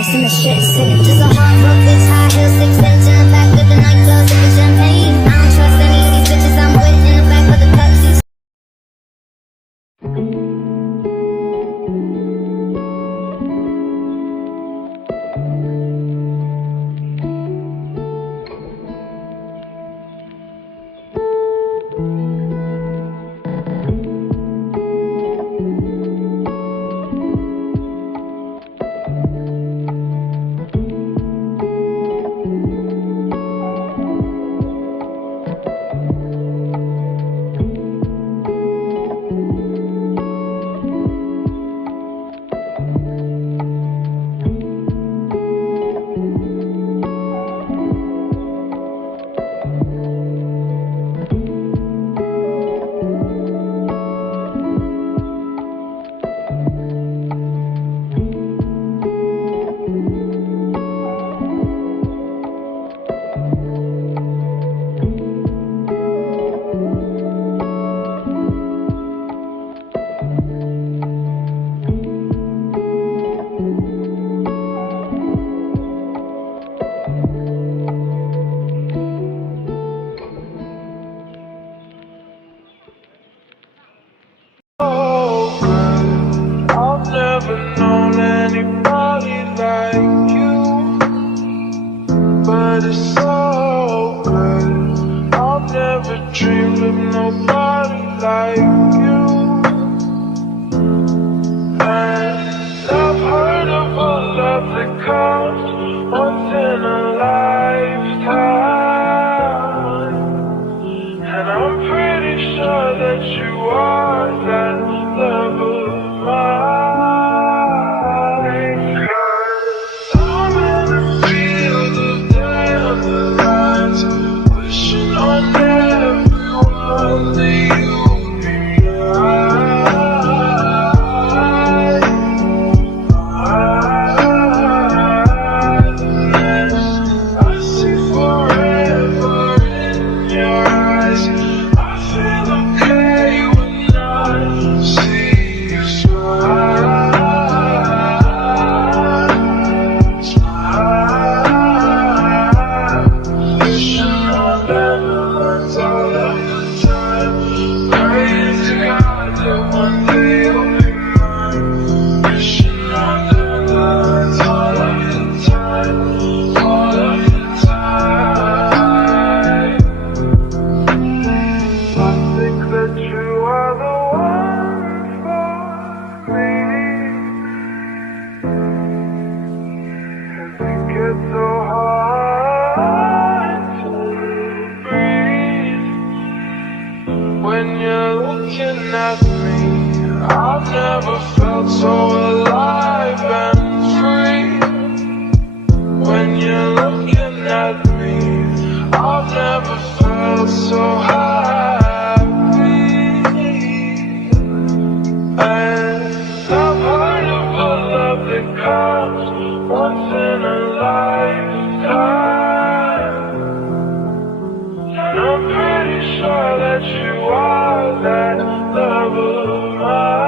rest in the streets, singing. Just a heartbroken bitch, high heels, 6 inch, back of the nightclub, sipping champagne. I don't trust any of these bitches I'm with in the back of the Pepsi. But it's so good. I've never dreamed of nobody like you. And I've heard of a love that comes once in a lifetime, and I'm pretty sure that you are that love of mine. When you're looking at me, I've never felt so alive and free. When you're looking at me, I've never felt so happy. And I've heard of a love that comes once in a lifetime, and I'm pretty sure that you are that love of mine.